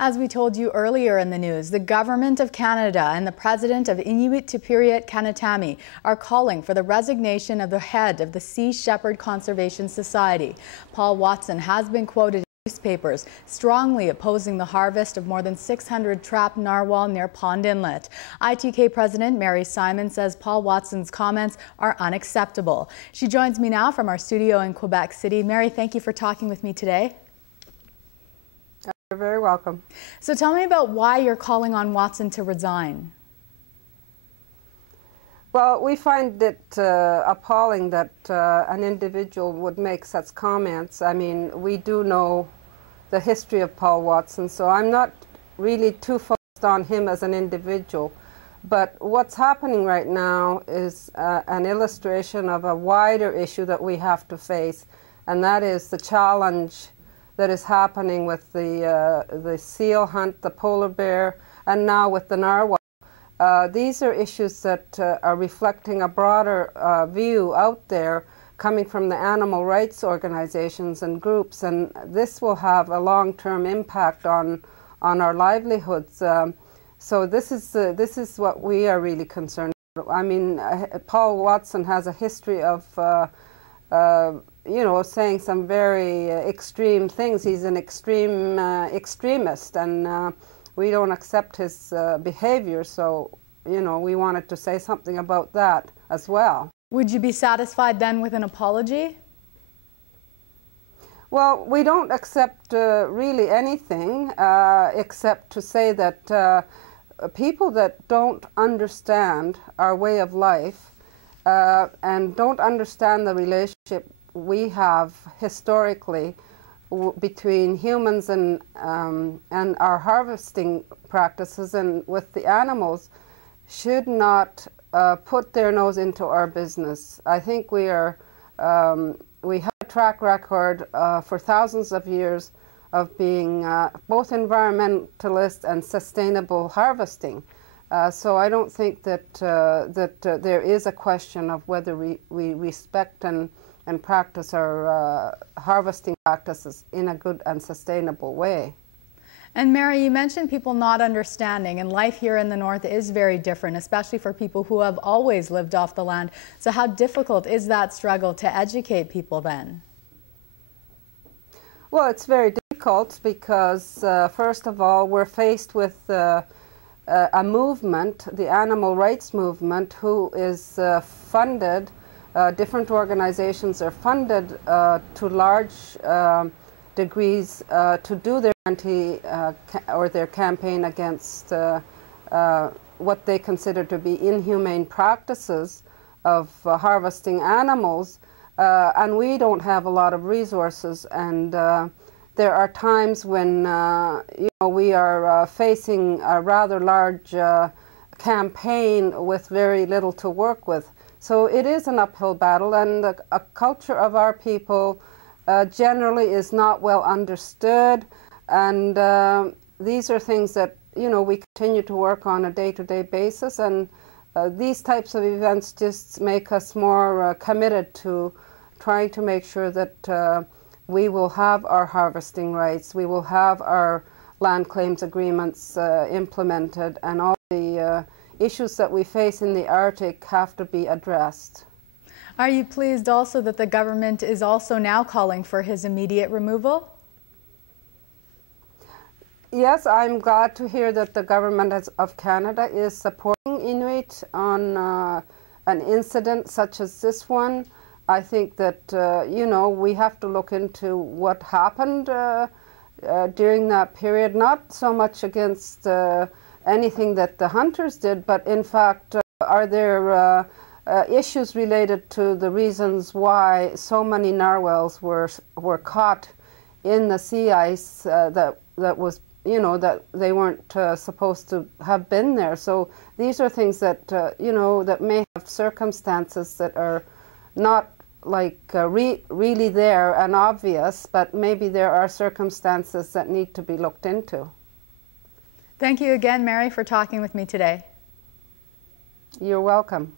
As we told you earlier in the news, the Government of Canada and the President of Inuit Tapiriit Kanatami are calling for the resignation of the head of the Sea Shepherd Conservation Society. Paul Watson has been quoted in newspapers strongly opposing the harvest of more than 600 trapped narwhal near Pond Inlet. ITK President Mary Simon says Paul Watson's comments are unacceptable. She joins me now from our studio in Quebec City. Mary, thank you for talking with me today. You're very welcome. So tell me about why you're calling on Watson to resign. Well, we find it appalling that an individual would make such comments. I mean, we do know the history of Paul Watson, so I'm not really too focused on him as an individual. But what's happening right now is an illustration of a wider issue that we have to face, and that is the challenge that is happening with the seal hunt, the polar bear, and now with the narwhal. These are issues that are reflecting a broader view out there coming from the animal rights organizations and groups, and this will have a long-term impact on our livelihoods. So this is what we are really concerned about. I mean, Paul Watson has a history of you know, saying some very extreme things. He's an extreme extremist, and we don't accept his behavior, so, you know, we wanted to say something about that as well. Would you be satisfied then with an apology? Well, we don't accept really anything except to say that people that don't understand our way of life and don't understand the relationship we have historically between humans and our harvesting practices and with the animals should not put their nose into our business. I think we have a track record for thousands of years of being both environmentalist and sustainable harvesting. So I don't think that there is a question of whether we respect and practice our harvesting practices in a good and sustainable way. And Mary, you mentioned people not understanding, and life here in the north is very different, especially for people who have always lived off the land. So how difficult is that struggle to educate people then? Well, it's very difficult because, first of all, we're faced with a movement, the animal rights movement, who is funded. Different organizations are funded to large degrees to do their or their campaign against what they consider to be inhumane practices of harvesting animals, and we don't have a lot of resources, and there are times when you know, we are facing a rather large campaign with very little to work with. So it is an uphill battle, and a culture of our people generally is not well understood, and these are things that, you know, we continue to work on a day-to-day basis, and these types of events just make us more committed to trying to make sure that we will have our harvesting rights, we will have our land claims agreements implemented, and all the issues that we face in the Arctic have to be addressed. Are you pleased also that the government is also now calling for his immediate removal? Yes, I'm glad to hear that the government of Canada is supporting Inuit on an incident such as this one. I think that, you know, we have to look into what happened during that period, not so much against anything that the hunters did, but in fact, are there issues related to the reasons why so many narwhals were caught in the sea ice that was, you know, that they weren't supposed to have been there. So these are things that, you know, that may have circumstances that are not like really there and obvious, but maybe there are circumstances that need to be looked into. Thank you again, Mary, for talking with me today. You're welcome.